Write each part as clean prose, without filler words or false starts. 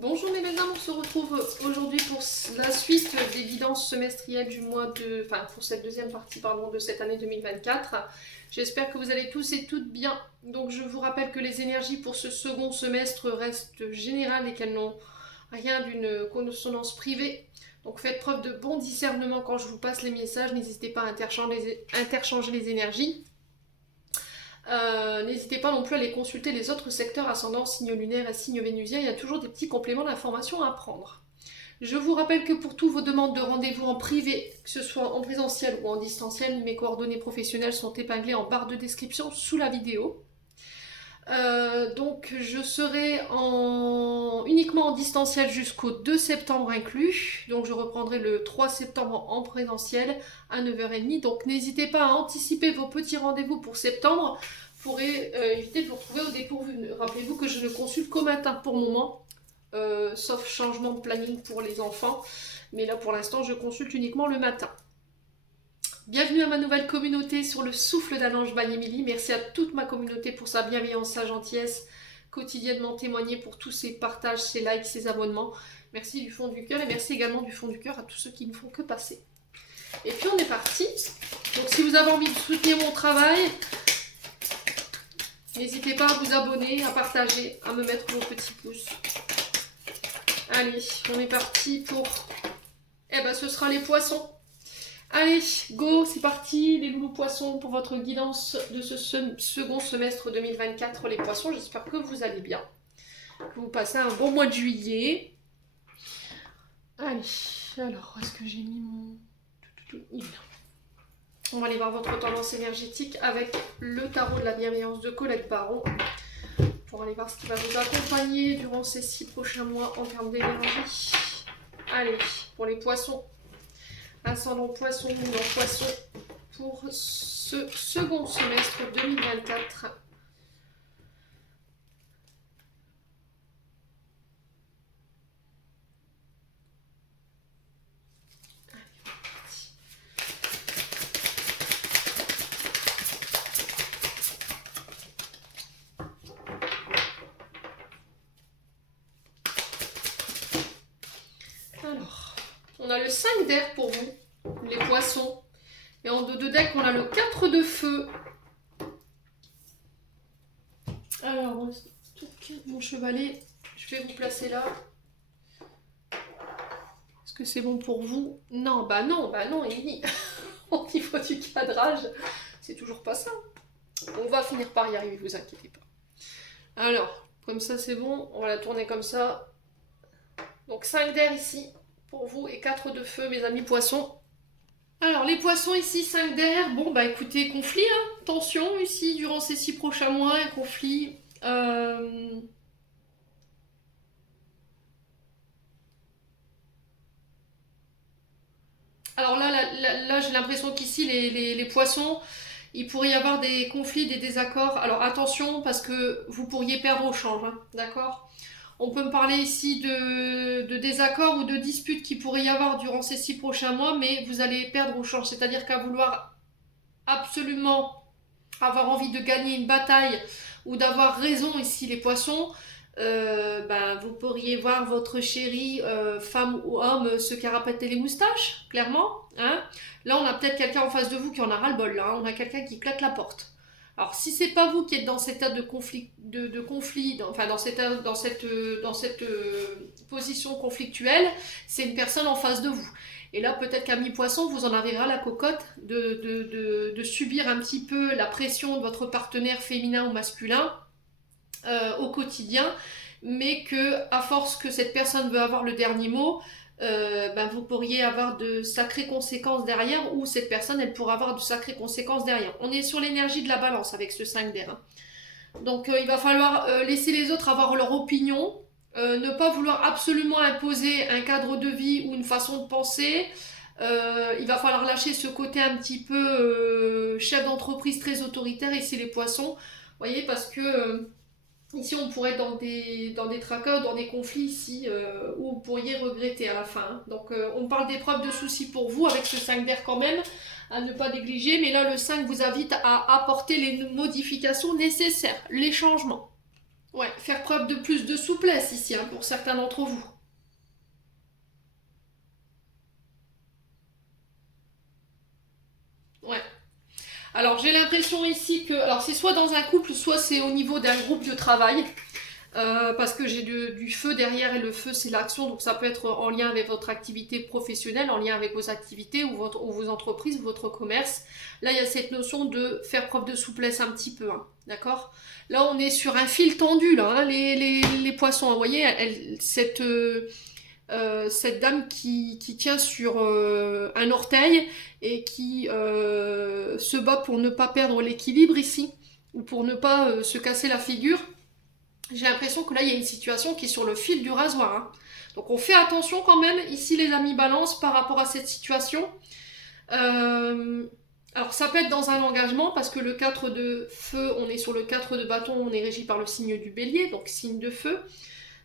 Bonjour mes belles dames, on se retrouve aujourd'hui pour la suite des guidances semestrielles du mois de... Enfin, pour cette deuxième partie, pardon, de cette année 2024. J'espère que vous allez tous et toutes bien. Donc je vous rappelle que les énergies pour ce second semestre restent générales et qu'elles n'ont rien d'une consonance privée. Donc faites preuve de bon discernement quand je vous passe les messages, n'hésitez pas à interchanger les énergies. N'hésitez pas non plus à aller consulter les autres secteurs ascendant, signe lunaire et signe vénusien, il y a toujours des petits compléments d'informations à prendre. Je vous rappelle que pour toutes vos demandes de rendez-vous en privé, que ce soit en présentiel ou en distanciel, mes coordonnées professionnelles sont épinglées en barre de description sous la vidéo. Donc je serai uniquement en distanciel jusqu'au 2 septembre inclus, donc je reprendrai le 3 septembre en présentiel à 9h30, donc n'hésitez pas à anticiper vos petits rendez-vous pour septembre pour éviter de vous retrouver au dépourvu. Rappelez-vous que je ne consulte qu'au matin pour le moment, sauf changement de planning pour les enfants, mais là pour l'instant je consulte uniquement le matin. Bienvenue à ma nouvelle communauté sur le souffle d'Ange by Emily. Merci à toute ma communauté pour sa bienveillance, sa gentillesse, quotidiennement témoignée pour tous ces partages, ces likes, ces abonnements. Merci du fond du cœur et merci également du fond du cœur à tous ceux qui ne font que passer. Et puis on est parti. Donc si vous avez envie de soutenir mon travail, n'hésitez pas à vous abonner, à partager, à me mettre vos petits pouces. Allez, on est parti pour... Eh ben ce sera les poissons. Allez, go, c'est parti, les loulous poissons pour votre guidance de ce second semestre 2024, les poissons. J'espère que vous allez bien, que vous passez un bon mois de juillet. Allez, alors, où est-ce que j'ai mis mon... On va aller voir votre tendance énergétique avec le tarot de la bienveillance de Colette Baron pour aller voir ce qui va vous accompagner durant ces 6 prochains mois en termes d'énergie. Allez, pour les poissons. Ascendant poisson, non poisson, pour ce second semestre 2024. Alors, on a le 5 d'air pour vous, les poissons. Et en dos de deck, on a le 4 de feu. Alors, mon chevalet, je vais vous placer là. Est-ce que c'est bon pour vous? Non, bah non, Émilie. Au niveau du cadrage, c'est toujours pas ça. On va finir par y arriver, vous inquiétez pas. Alors, comme ça c'est bon, on va la tourner comme ça. Donc 5 d'air ici pour vous et 4 de feu, mes amis poissons. Alors les poissons ici, 5 d'air, bon bah écoutez, conflit, hein, tension ici durant ces 6 prochains mois, un conflit. Alors là j'ai l'impression qu'ici les poissons, il pourrait y avoir des conflits, des désaccords. Alors attention parce que vous pourriez perdre au change, hein, d'accord ? On peut me parler ici de désaccords ou de disputes qu'il pourrait y avoir durant ces 6 prochains mois, mais vous allez perdre au change. C'est-à-dire qu'à vouloir absolument avoir envie de gagner une bataille ou d'avoir raison ici les poissons, vous pourriez voir votre chérie, femme ou homme, se carapater les moustaches, clairement. Hein. Là, on a peut-être quelqu'un en face de vous qui en a ras-le-bol. Là, hein. On a quelqu'un qui claque la porte. Alors, si c'est pas vous qui êtes dans cet état de conflit, dans cette position conflictuelle, c'est une personne en face de vous. Et là, peut-être qu'à mi-poisson, vous en arriverez à la cocotte de subir un petit peu la pression de votre partenaire féminin ou masculin au quotidien, mais que à force que cette personne veut avoir le dernier mot, vous pourriez avoir de sacrées conséquences derrière, ou cette personne elle pourra avoir de sacrées conséquences derrière. On est sur l'énergie de la balance avec ce 5 d'air. Hein. Donc il va falloir laisser les autres avoir leur opinion, ne pas vouloir absolument imposer un cadre de vie ou une façon de penser. Il va falloir lâcher ce côté un petit peu chef d'entreprise très autoritaire ici les poissons. Vous voyez, parce que ici, on pourrait être dans des tracas, dans des conflits ici, où vous pourriez regretter à la fin. Hein. Donc, on parle d'épreuves de soucis pour vous, avec ce 5 d'air quand même, à ne pas négliger. Mais là, le 5 vous invite à apporter les modifications nécessaires, les changements. Ouais, faire preuve de plus de souplesse ici, hein, pour certains d'entre vous. Ouais. Alors j'ai l'impression ici que, alors c'est soit dans un couple, soit c'est au niveau d'un groupe de travail. Parce que j'ai du feu derrière et le feu c'est l'action, donc ça peut être en lien avec votre activité professionnelle, en lien avec vos activités ou vos entreprises, votre commerce. Là il y a cette notion de faire preuve de souplesse un petit peu, hein, d'accord. Là on est sur un fil tendu, là, hein, les poissons, hein, vous voyez, cette dame qui tient sur un orteil et qui se bat pour ne pas perdre l'équilibre ici, ou pour ne pas se casser la figure. J'ai l'impression que là, il y a une situation qui est sur le fil du rasoir, hein. Donc on fait attention quand même, ici les amis balance, par rapport à cette situation. Euh, alors ça peut être dans un engagement, parce que le 4 de feu, on est sur le 4 de bâton, on est régi par le signe du bélier, donc signe de feu.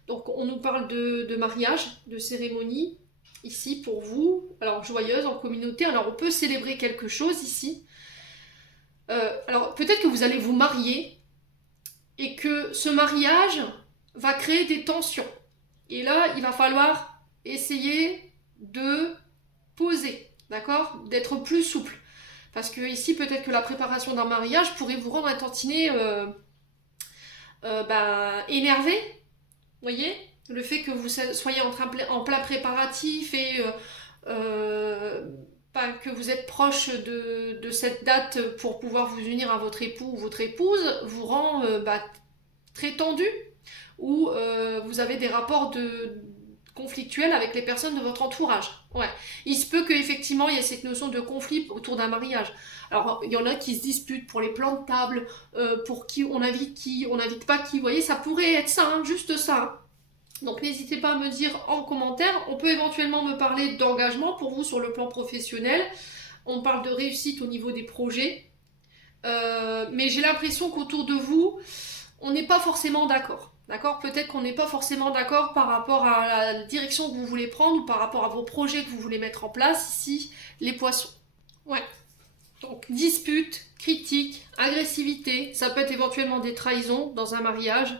Donc on nous parle de mariage, de cérémonie, ici pour vous. Alors joyeuse, en communauté, alors on peut célébrer quelque chose ici. Alors peut-être que vous allez vous marier, et que ce mariage va créer des tensions. Et là, il va falloir essayer de poser, d'accord, d'être plus souple. Parce que ici, peut-être que la préparation d'un mariage pourrait vous rendre un tantinet énervé, vous voyez. Le fait que vous soyez en plein préparatif et que vous êtes proche de cette date pour pouvoir vous unir à votre époux ou votre épouse vous rend très tendu, ou vous avez des rapports conflictuels avec les personnes de votre entourage. Ouais. Il se peut qu'effectivement il y ait cette notion de conflit autour d'un mariage. Alors il y en a qui se disputent pour les plans de table, pour qui, on n'invite pas qui. Vous voyez, ça pourrait être ça, hein, juste ça, hein. Donc n'hésitez pas à me dire en commentaire. On peut éventuellement me parler d'engagement pour vous sur le plan professionnel. On parle de réussite au niveau des projets. Mais j'ai l'impression qu'autour de vous, on n'est pas forcément d'accord. D'accord. Peut-être qu'on n'est pas forcément d'accord par rapport à la direction que vous voulez prendre ou par rapport à vos projets que vous voulez mettre en place ici, les poissons. Ouais. Donc dispute, critique, agressivité, ça peut être éventuellement des trahisons dans un mariage.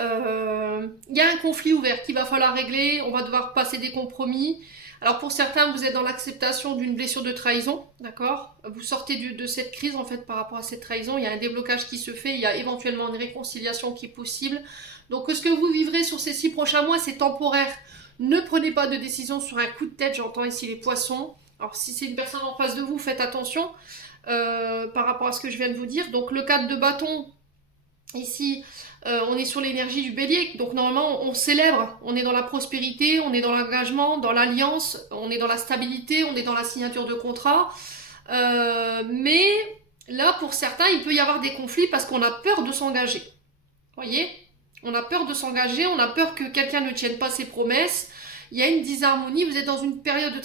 Y a un conflit ouvert qu'il va falloir régler, on va devoir passer des compromis. Alors pour certains, vous êtes dans l'acceptation d'une blessure de trahison, d'accord. Vous sortez de cette crise en fait par rapport à cette trahison, il y a un déblocage qui se fait, il y a éventuellement une réconciliation qui est possible. Donc ce que vous vivrez sur ces 6 prochains mois, c'est temporaire. Ne prenez pas de décision sur un coup de tête, j'entends ici les poissons. Alors si c'est une personne en face de vous, faites attention par rapport à ce que je viens de vous dire. Donc le 4 de bâton, ici, on est sur l'énergie du bélier, donc normalement on célèbre, on est dans la prospérité, on est dans l'engagement, dans l'alliance, on est dans la stabilité, on est dans la signature de contrat. Mais là, pour certains, il peut y avoir des conflits parce qu'on a peur de s'engager. Vous voyez, on a peur de s'engager, on a peur que quelqu'un ne tienne pas ses promesses. Il y a une disharmonie, vous êtes dans une période de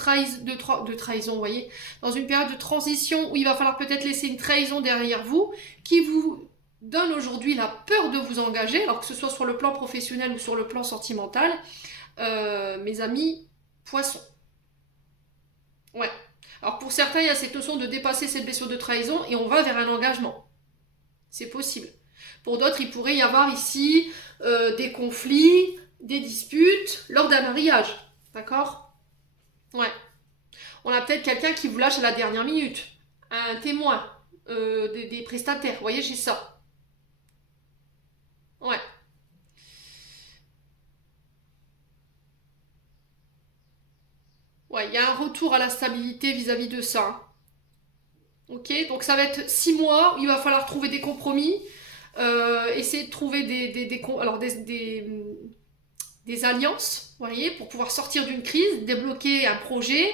trahison, vous voyez, dans une période de transition où il va falloir peut-être laisser une trahison derrière vous qui vous donne aujourd'hui la peur de vous engager, alors que ce soit sur le plan professionnel ou sur le plan sentimental. Mes amis, poissons. Ouais. Alors pour certains, il y a cette notion de dépasser cette blessure de trahison et on va vers un engagement. C'est possible. Pour d'autres, il pourrait y avoir ici des conflits, des disputes lors d'un mariage. D'accord. Ouais. On a peut-être quelqu'un qui vous lâche à la dernière minute. Un témoin, des prestataires. Vous voyez, j'ai ça. Ouais. Ouais, il y a un retour à la stabilité vis-à-vis de ça. Ok, donc ça va être 6 mois où il va falloir trouver des compromis, essayer de trouver des alliances, vous voyez, pour pouvoir sortir d'une crise, débloquer un projet.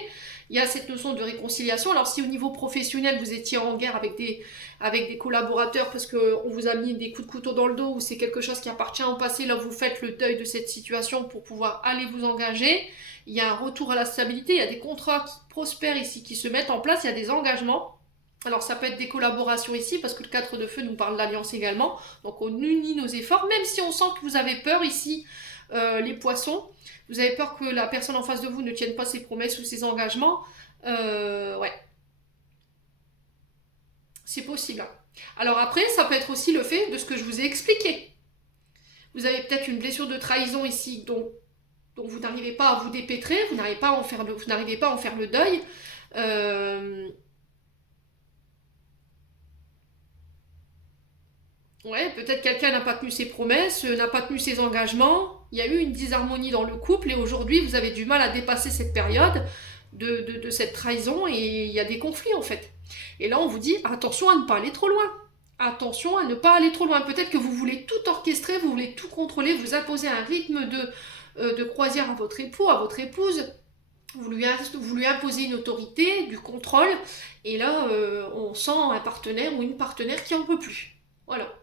Il y a cette notion de réconciliation. Alors si au niveau professionnel vous étiez en guerre avec des collaborateurs parce qu'on vous a mis des coups de couteau dans le dos ou c'est quelque chose qui appartient au passé, là vous faites le deuil de cette situation pour pouvoir aller vous engager. Il y a un retour à la stabilité, il y a des contrats qui prospèrent ici, qui se mettent en place, il y a des engagements. Alors ça peut être des collaborations ici, parce que le 4 de feu nous parle d'alliance également. Donc on unit nos efforts, même si on sent que vous avez peur ici, les poissons. Vous avez peur que la personne en face de vous ne tienne pas ses promesses ou ses engagements. Ouais, c'est possible, hein. Alors après, ça peut être aussi le fait de ce que je vous ai expliqué. Vous avez peut-être une blessure de trahison ici dont vous n'arrivez pas à vous dépêtrer, vous n'arrivez pas à en faire le deuil. Ouais, peut-être quelqu'un n'a pas tenu ses promesses, n'a pas tenu ses engagements. Il y a eu une disharmonie dans le couple et aujourd'hui vous avez du mal à dépasser cette période de cette trahison et il y a des conflits en fait. Et là on vous dit attention à ne pas aller trop loin. Attention à ne pas aller trop loin. Peut-être que vous voulez tout orchestrer, vous voulez tout contrôler, vous imposer un rythme de croisière à votre époux, à votre épouse. Vous lui imposez une autorité, du contrôle. Et là, on sent un partenaire ou une partenaire qui en peut plus. Voilà.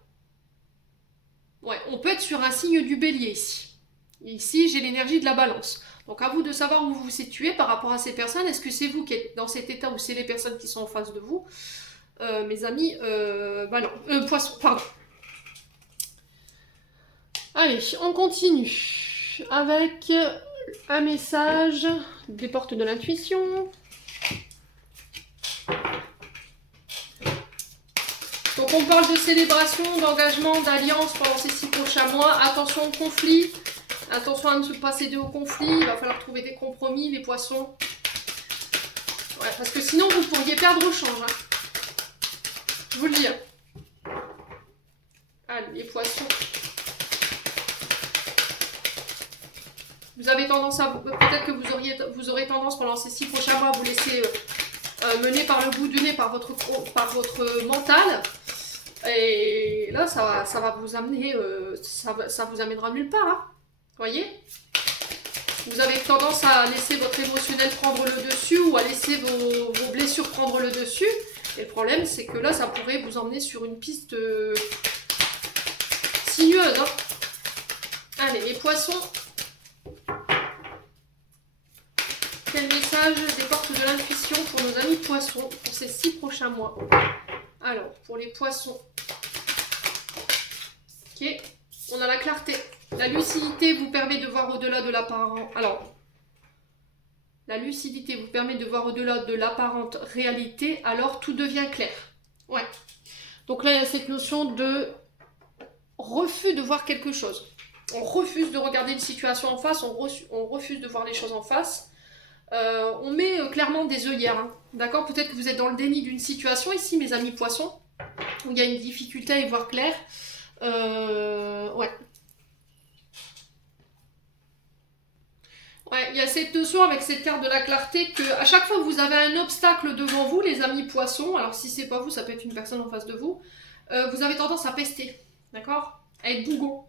Ouais, on peut être sur un signe du bélier ici. Ici, j'ai l'énergie de la balance. Donc à vous de savoir où vous vous situez par rapport à ces personnes. Est-ce que c'est vous qui êtes dans cet état ou c'est les personnes qui sont en face de vous? Mes amis, bah non, poisson, pardon. Allez, on continue avec un message des portes de l'intuition. Donc on parle de célébration, d'engagement, d'alliance pendant ces 6 prochains mois. Attention au conflit, attention à ne pas céder au conflit, il va falloir trouver des compromis, les poissons. Ouais, parce que sinon vous pourriez perdre au change. Hein. Je vous le dis. Allez, les poissons. Vous avez tendance à... Peut-être que vous aurez tendance pendant ces 6 prochains mois à vous laisser mener par le bout du nez, par votre mental. Et là, ça va vous amener... ça vous amènera nulle part. Hein. Voyez? Vous avez tendance à laisser votre émotionnel prendre le dessus ou à laisser vos blessures prendre le dessus. Et le problème, c'est que là, ça pourrait vous emmener sur une piste sinueuse. Hein. Allez, les poissons... Quel message des portes de l'intuition pour nos amis poissons pour ces 6 prochains mois? Alors, pour les poissons. Ok, on a la clarté. La lucidité vous permet de voir au-delà de l'apparent. Alors, la lucidité vous permet de voir au-delà de l'apparente réalité, alors tout devient clair. Ouais. Donc là, il y a cette notion de refus de voir quelque chose. On refuse de regarder une situation en face, on refuse de voir les choses en face. On met clairement des œillères, hein. D'accord? Peut-être que vous êtes dans le déni d'une situation ici, mes amis poissons, où il y a une difficulté à y voir clair. Ouais. Ouais, il y a cette notion avec cette carte de la clarté que à chaque fois que vous avez un obstacle devant vous, les amis poissons, alors si c'est pas vous, ça peut être une personne en face de vous, vous avez tendance à pester, d'accord? À être bougon.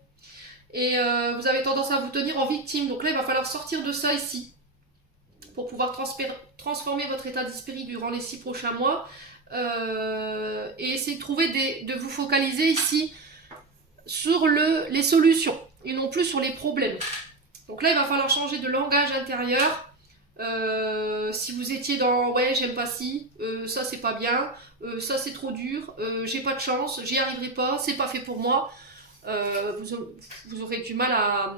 Et vous avez tendance à vous tenir en victime. Donc là, il va falloir sortir de ça ici. Pour pouvoir transformer votre état d'esprit durant les 6 prochains mois et essayer de trouver de vous focaliser ici sur les solutions et non plus sur les problèmes. Donc là, il va falloir changer de langage intérieur. Si vous étiez dans ouais, j'aime pas ci, ça c'est pas bien, ça c'est trop dur, j'ai pas de chance, j'y arriverai pas, c'est pas fait pour moi, vous aurez du mal à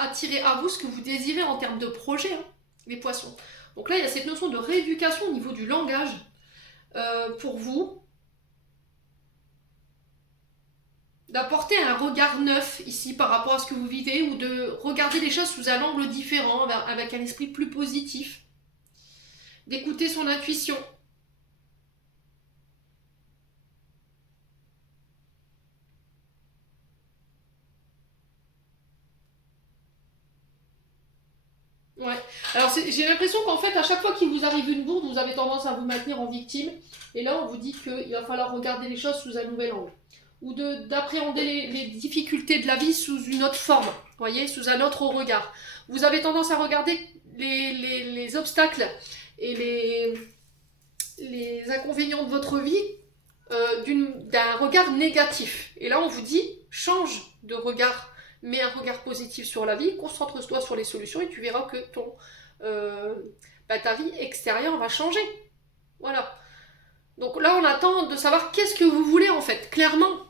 attirer à vous ce que vous désirez en termes de projet, hein, les poissons. Donc là, il y a cette notion de rééducation au niveau du langage pour vous, d'apporter un regard neuf ici par rapport à ce que vous vivez ou de regarder les choses sous un angle différent, avec un esprit plus positif, d'écouter son intuition. Ouais. Alors j'ai l'impression qu'en fait, à chaque fois qu'il vous arrive une bourde, vous avez tendance à vous maintenir en victime. Et là, on vous dit qu'il va falloir regarder les choses sous un nouvel angle. Ou d'appréhender les difficultés de la vie sous une autre forme. Vous voyez, sous un autre regard. Vous avez tendance à regarder les obstacles et les inconvénients de votre vie d'un regard négatif. Et là, on vous dit, change de regard. Mets un regard positif sur la vie, concentre-toi sur les solutions et tu verras que ta vie extérieure va changer. Voilà. Donc là, on attend de savoir qu'est-ce que vous voulez en fait, clairement.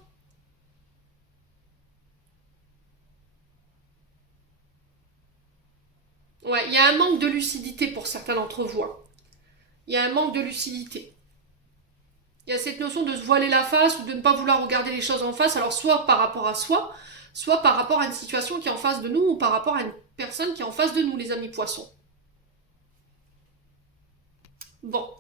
Ouais, il y a un manque de lucidité pour certains d'entre vous. Hein. Il y a un manque de lucidité. Il y a cette notion de se voiler la face ou de ne pas vouloir regarder les choses en face, alors soit par rapport à soi, soit par rapport à une situation qui est en face de nous ou par rapport à une personne qui est en face de nous, les amis poissons. Bon.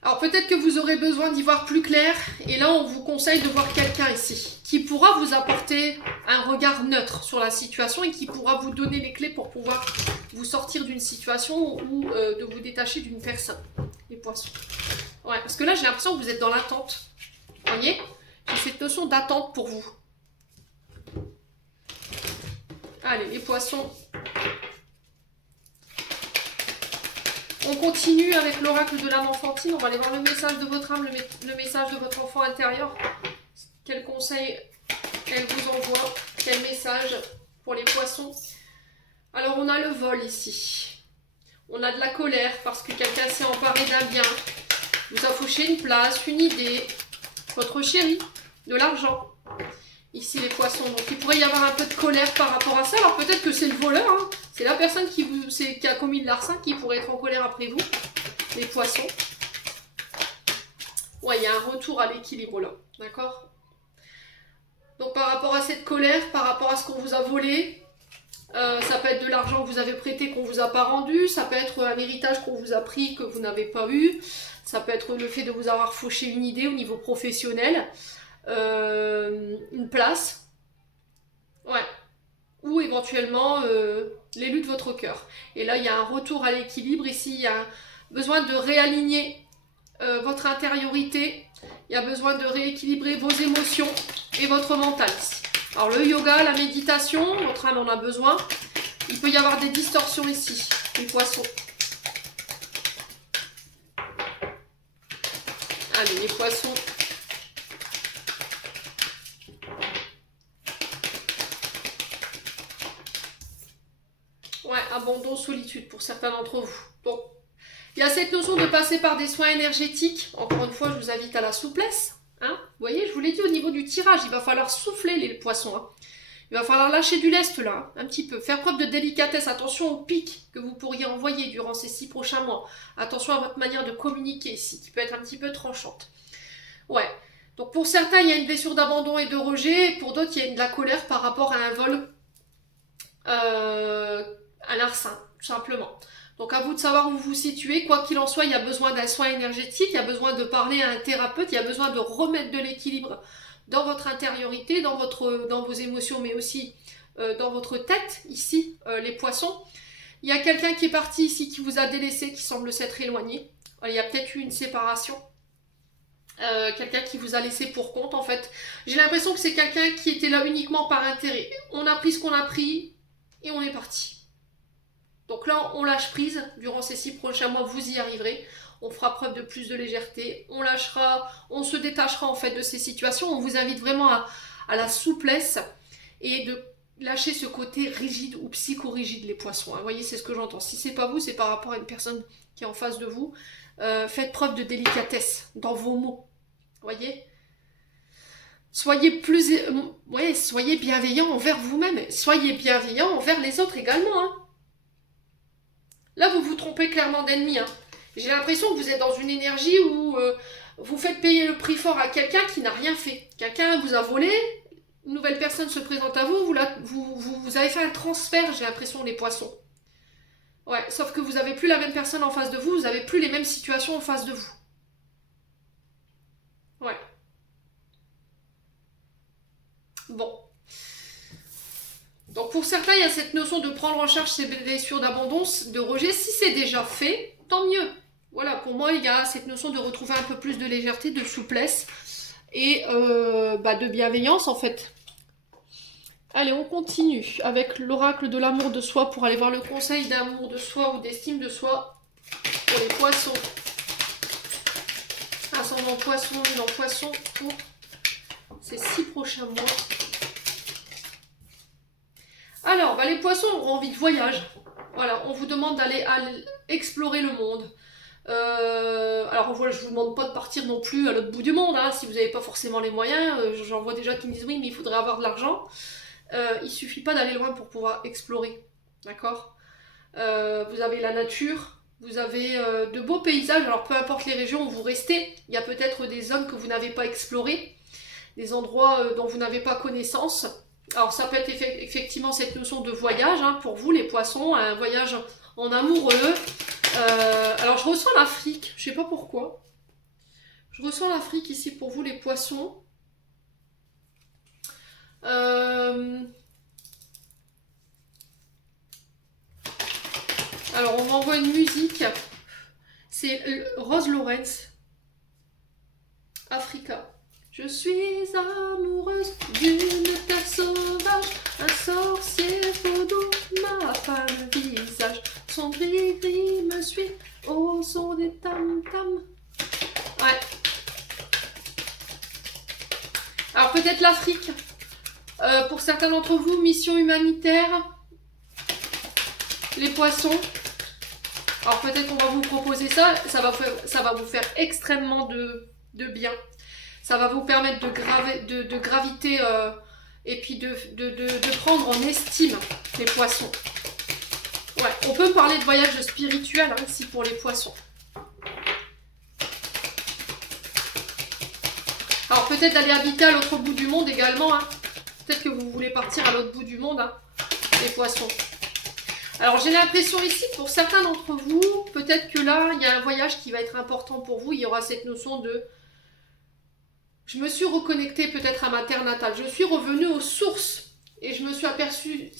Alors peut-être que vous aurez besoin d'y voir plus clair, et là on vous conseille de voir quelqu'un ici, qui pourra vous apporter un regard neutre sur la situation et qui pourra vous donner les clés pour pouvoir vous sortir d'une situation ou de vous détacher d'une personne, les poissons. Ouais, parce que là j'ai l'impression que vous êtes dans l'attente, vous voyez? J'ai cette notion d'attente pour vous. Allez, les poissons. On continue avec l'oracle de l'âme enfantine. On va aller voir le message de votre âme, le message de votre enfant intérieur. Quel conseil elle vous envoie? Quel message pour les poissons? Alors, on a le vol ici. On a de la colère parce que quelqu'un s'est emparé d'un bien. Vous a fauché une place, une idée. Votre chéri, de l'argent. Ici, les poissons. Donc, il pourrait y avoir un peu de colère par rapport à ça. Alors, peut-être que c'est le voleur, hein. C'est la personne qui a commis de l'arsen qui pourrait être en colère après vous, les poissons. Ouais, il y a un retour à l'équilibre là, d'accord? Donc par rapport à cette colère, par rapport à ce qu'on vous a volé, ça peut être de l'argent que vous avez prêté qu'on vous a pas rendu, ça peut être un héritage qu'on vous a pris que vous n'avez pas eu, ça peut être le fait de vous avoir fauché une idée au niveau professionnel, une place, ouais, ou éventuellement l'élu de votre cœur. Et là, il y a un retour à l'équilibre. Ici, il y a besoin de réaligner votre intériorité. Il y a besoin de rééquilibrer vos émotions et votre mental. Alors, le yoga, la méditation, votre âme en a besoin. Il peut y avoir des distorsions ici, les poissons. Allez, les poissons. Ouais, abandon, solitude pour certains d'entre vous. Bon. Il y a cette notion de passer par des soins énergétiques. Encore une fois, je vous invite à la souplesse. Hein, vous voyez, je vous l'ai dit au niveau du tirage, il va falloir souffler les poissons. Hein. Il va falloir lâcher du lest là, un petit peu. Faire preuve de délicatesse. Attention aux pics que vous pourriez envoyer durant ces 6 prochains mois. Attention à votre manière de communiquer ici, qui peut être un petit peu tranchante. Ouais. Donc pour certains, il y a une blessure d'abandon et de rejet. Pour d'autres, il y a de la colère par rapport à un vol, un larcin, tout simplement. Donc à vous de savoir où vous vous situez. Quoi qu'il en soit, il y a besoin d'un soin énergétique, il y a besoin de parler à un thérapeute, il y a besoin de remettre de l'équilibre dans votre intériorité, dans vos émotions, mais aussi dans votre tête, ici, les poissons. Il y a quelqu'un qui est parti ici, qui vous a délaissé, qui semble s'être éloigné. Il y a peut-être eu une séparation. Quelqu'un qui vous a laissé pour compte, en fait. J'ai l'impression que c'est quelqu'un qui était là uniquement par intérêt. On a pris ce qu'on a pris et on est parti. Donc là, on lâche prise. Durant ces 6 prochains mois, vous y arriverez. On fera preuve de plus de légèreté. On lâchera, on se détachera en fait de ces situations. On vous invite vraiment à la souplesse et de lâcher ce côté rigide ou psychorigide, les poissons. Vous voyez, c'est ce que j'entends. Si c'est pas vous, c'est par rapport à une personne qui est en face de vous. Faites preuve de délicatesse dans vos mots. Vous voyez ? Soyez soyez bienveillant envers vous-même. Soyez bienveillant envers les autres également. Hein. Là, vous vous trompez clairement d'ennemi. Hein. J'ai l'impression que vous êtes dans une énergie où vous faites payer le prix fort à quelqu'un qui n'a rien fait. Quelqu'un vous a volé, une nouvelle personne se présente à vous, vous avez fait un transfert, j'ai l'impression, les poissons. Ouais, sauf que vous n'avez plus la même personne en face de vous, vous n'avez plus les mêmes situations en face de vous. Ouais. Bon. Donc pour certains, il y a cette notion de prendre en charge ces blessures d'abandon, de rejet. Si c'est déjà fait, tant mieux. Voilà, pour moi, il y a cette notion de retrouver un peu plus de légèreté, de souplesse et de bienveillance en fait. Allez, on continue avec l'oracle de l'amour de soi pour aller voir le conseil d'amour de soi ou d'estime de soi pour les poissons. Ascendant poisson, dans poisson pour ces 6 prochains mois. Alors, les poissons ont envie de voyage. Voilà, on vous demande d'aller explorer le monde. Alors voilà, je vous demande pas de partir non plus à l'autre bout du monde, hein, si vous n'avez pas forcément les moyens. J'en vois déjà qui me disent oui, mais il faudrait avoir de l'argent. Il suffit pas d'aller loin pour pouvoir explorer, d'accord. Vous avez la nature, Vous avez de beaux paysages, alors peu importe les régions où vous restez, il y a peut-être des zones que vous n'avez pas explorées, des endroits dont vous n'avez pas connaissance. Alors ça peut être effectivement cette notion de voyage, hein, pour vous les poissons, un voyage en amoureux. Alors je ressens l'Afrique, je sais pas pourquoi. Je ressens l'Afrique ici pour vous les poissons. Alors on m'envoie une musique, c'est Rose Lawrence, Africa. Je suis amoureuse d'une terre sauvage, un sorcier vaudou m'a pas le visage, son gris-gris me suit au son des tam-tam. Ouais. Alors peut-être l'Afrique, pour certains d'entre vous, mission humanitaire, les poissons. Alors peut-être qu'on va vous proposer ça, ça va vous faire extrêmement de bien. Ça va vous permettre de graviter et puis de prendre en estime les poissons. Ouais, on peut parler de voyage spirituel hein, ici pour les poissons. Alors peut-être d'aller habiter à l'autre bout du monde également. Hein. Peut-être que vous voulez partir à l'autre bout du monde, hein, les poissons. Alors j'ai l'impression ici, pour certains d'entre vous, peut-être que là, il y a un voyage qui va être important pour vous. Il y aura cette notion de... Je me suis reconnectée peut-être à ma terre natale. Je suis revenue aux sources et je me suis aperçue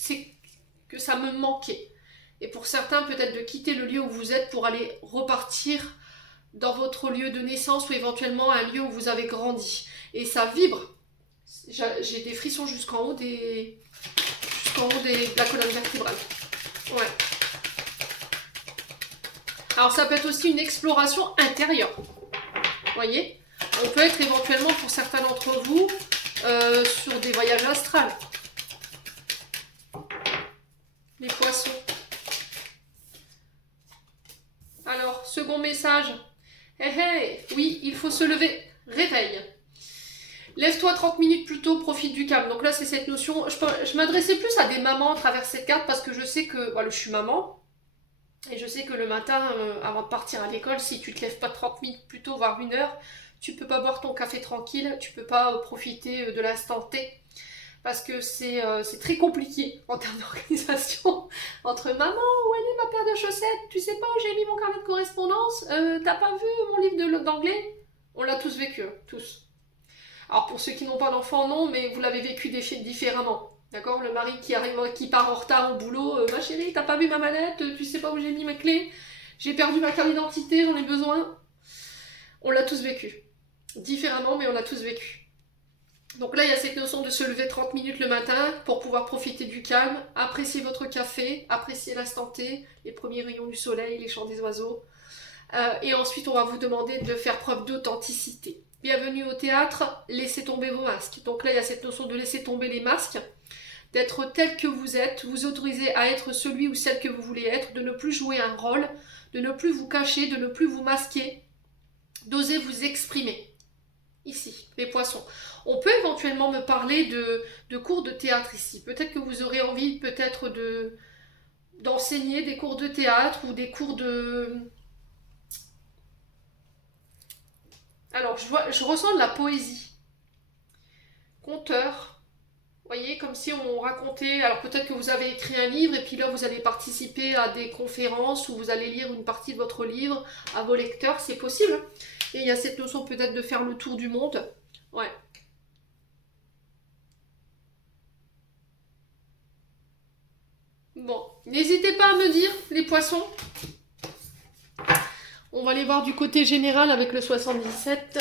que ça me manquait. Et pour certains, peut-être de quitter le lieu où vous êtes pour aller repartir dans votre lieu de naissance ou éventuellement un lieu où vous avez grandi. Et ça vibre. J'ai des frissons jusqu'en haut de la colonne vertébrale. Ouais. Alors ça peut être aussi une exploration intérieure. Vous voyez ? On peut être éventuellement pour certains d'entre vous sur des voyages astrales. Les poissons. Alors, second message. Hey, hey, oui, il faut se lever. Réveil. Lève-toi 30 minutes plus tôt, profite du calme. Donc là, c'est cette notion. Je m'adressais plus à des mamans à travers cette carte parce que je sais que voilà, je suis maman. Et je sais que le matin, avant de partir à l'école, si tu te lèves pas 30 minutes plus tôt, voire 1 heure, tu peux pas boire ton café tranquille, tu peux pas profiter de l'instant T. Parce que c'est très compliqué en termes d'organisation. Entre maman, où elle est ma paire de chaussettes? Tu sais pas où j'ai mis mon carnet de correspondance? T'as pas vu mon livre d'anglais? On l'a tous vécu, hein, tous. Alors pour ceux qui n'ont pas d'enfants, non, mais vous l'avez vécu différemment. D'accord? Le mari qui part en retard au boulot, ma chérie, t'as pas vu ma mallette? Tu sais pas où j'ai mis mes clés? J'ai perdu ma carte d'identité, j'en ai besoin. On l'a tous vécu. Différemment, mais on l'a tous vécu. Donc là, il y a cette notion de se lever 30 minutes le matin pour pouvoir profiter du calme, apprécier votre café, apprécier l'instant T, les premiers rayons du soleil, les chants des oiseaux. Et ensuite, on va vous demander de faire preuve d'authenticité. Bienvenue au théâtre, laissez tomber vos masques. Donc là, il y a cette notion de laisser tomber les masques, d'être tel que vous êtes, vous autoriser à être celui ou celle que vous voulez être, de ne plus jouer un rôle, de ne plus vous cacher, de ne plus vous masquer, d'oser vous exprimer. Ici, les poissons. On peut éventuellement me parler de cours de théâtre ici. Peut-être que vous aurez envie peut-être d'enseigner des cours de théâtre ou des cours de... Alors, je ressens de la poésie. Conteur. Vous voyez, comme si on racontait... Alors, peut-être que vous avez écrit un livre et puis là, vous allez participer à des conférences où vous allez lire une partie de votre livre à vos lecteurs. C'est possible. Et il y a cette notion peut-être de faire le tour du monde. Ouais. Bon, n'hésitez pas à me dire, les poissons. On va aller voir du côté général avec le 77.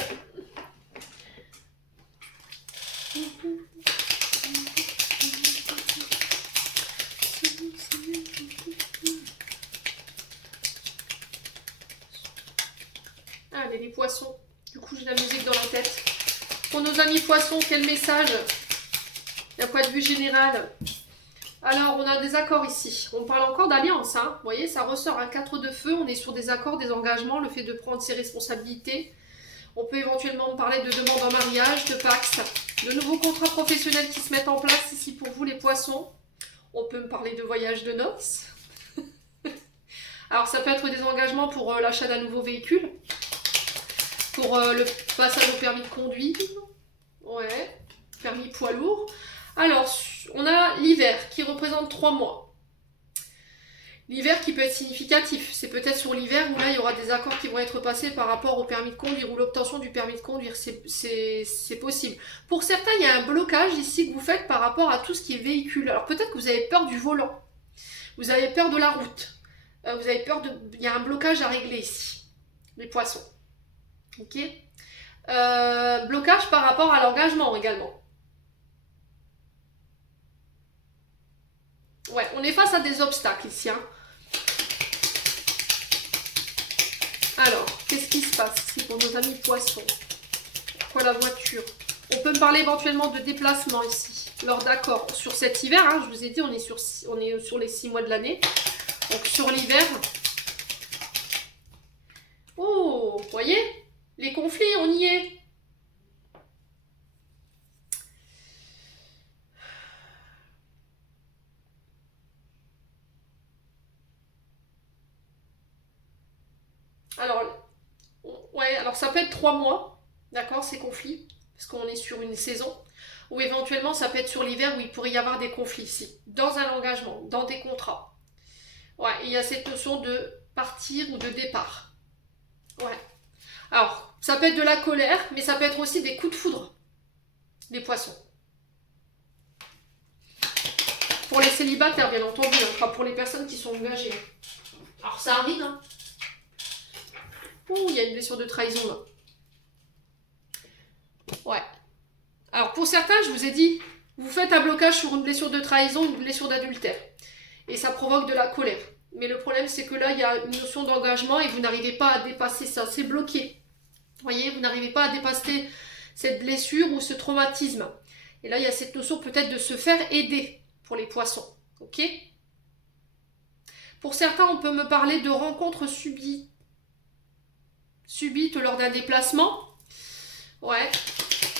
Allez, les poissons. Du coup, j'ai la musique dans la tête. Pour nos amis poissons, quel message d'un point de vue général? Alors, on a des accords ici. On parle encore d'alliance. Hein. Vous voyez, ça ressort un 4 de feu. On est sur des accords, des engagements, le fait de prendre ses responsabilités. On peut éventuellement parler de demande en mariage, de pax, de nouveaux contrats professionnels qui se mettent en place ici pour vous, les poissons. On peut me parler de voyage de noces. Alors ça peut être des engagements pour l'achat d'un nouveau véhicule, pour le passage au permis de conduire, ouais, permis poids lourd. Alors, on a l'hiver qui représente 3 mois. L'hiver qui peut être significatif, c'est peut-être sur l'hiver où là il y aura des accords qui vont être passés par rapport au permis de conduire ou l'obtention du permis de conduire, c'est possible. Pour certains, il y a un blocage ici que vous faites par rapport à tout ce qui est véhicule. Alors peut-être que vous avez peur du volant, vous avez peur de la route, vous avez peur de... Il y a un blocage à régler ici, les poissons. Ok. Blocage par rapport à l'engagement également. Ouais, on est face à des obstacles ici, hein. Alors, qu'est-ce qui se passe ici pour nos amis poissons? Pourquoi la voiture? On peut me parler éventuellement de déplacement ici, lors d'accords sur cet hiver, hein, je vous ai dit, on est sur les 6 mois de l'année. Donc sur l'hiver. Oh, vous voyez? Les conflits, on y est. Alors, ouais, alors ça peut être 3 mois, d'accord, ces conflits, parce qu'on est sur une saison, ou éventuellement ça peut être sur l'hiver où il pourrait y avoir des conflits ici, dans un engagement, dans des contrats. Ouais, il y a cette notion de partir ou de départ. Ouais. Alors, ça peut être de la colère, mais ça peut être aussi des coups de foudre, les poissons. Pour les célibataires, bien entendu, hein, pas pour les personnes qui sont engagées. Alors ça arrive, hein. Ouh, il y a une blessure de trahison là. Ouais. Alors pour certains, je vous ai dit, vous faites un blocage sur une blessure de trahison, une blessure d'adultère. Et ça provoque de la colère. Mais le problème, c'est que là, il y a une notion d'engagement et vous n'arrivez pas à dépasser ça. C'est bloqué. Vous voyez, vous n'arrivez pas à dépasser cette blessure ou ce traumatisme. Et là, il y a cette notion peut-être de se faire aider pour les poissons. Ok? Pour certains, on peut me parler de rencontres subites lors d'un déplacement. Ouais.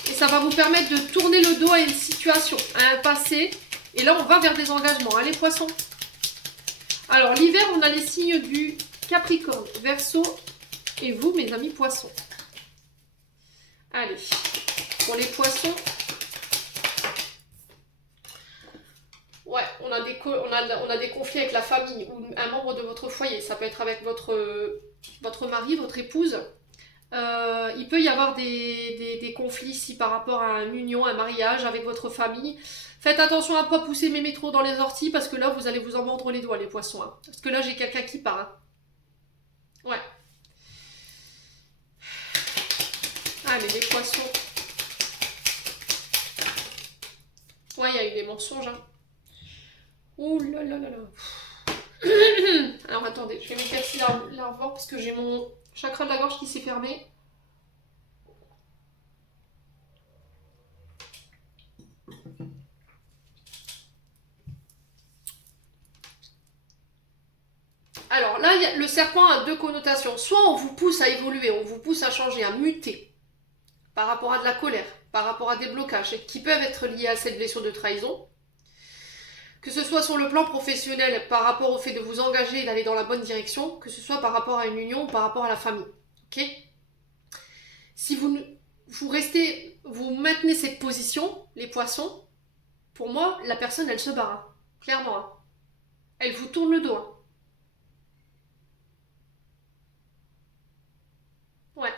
Et ça va vous permettre de tourner le dos à une situation, à un passé. Et là, on va vers des engagements. Hein, les poissons. Alors, l'hiver, on a les signes du Capricorne, Verseau et vous, mes amis poissons. Allez, pour les poissons, ouais, on a des conflits avec la famille ou un membre de votre foyer. Ça peut être avec votre mari, votre épouse. Il peut y avoir des conflits ici par rapport à une union, un mariage avec votre famille. Faites attention à ne pas pousser mémé trop dans les orties parce que là, vous allez vous en mordre les doigts, les poissons. Hein. Parce que là, j'ai quelqu'un qui part. Hein. Ouais. Ah, mais les poissons. Ouais, il y a eu des mensonges. Hein. Ouh là là là là. Alors, attendez, je vais m'éclaircir l'arbre parce que j'ai mon chakra de la gorge qui s'est fermé. Alors là, le serpent a 2 connotations. Soit on vous pousse à évoluer, on vous pousse à changer, à muter par rapport à de la colère, par rapport à des blocages qui peuvent être liés à cette blessure de trahison. Que ce soit sur le plan professionnel par rapport au fait de vous engager et d'aller dans la bonne direction, que ce soit par rapport à une union ou par rapport à la famille. Ok ? Si vous maintenez cette position, les poissons, pour moi, la personne, elle se barre. Hein. Clairement. Hein. Elle vous tourne le dos. Hein. Ouais.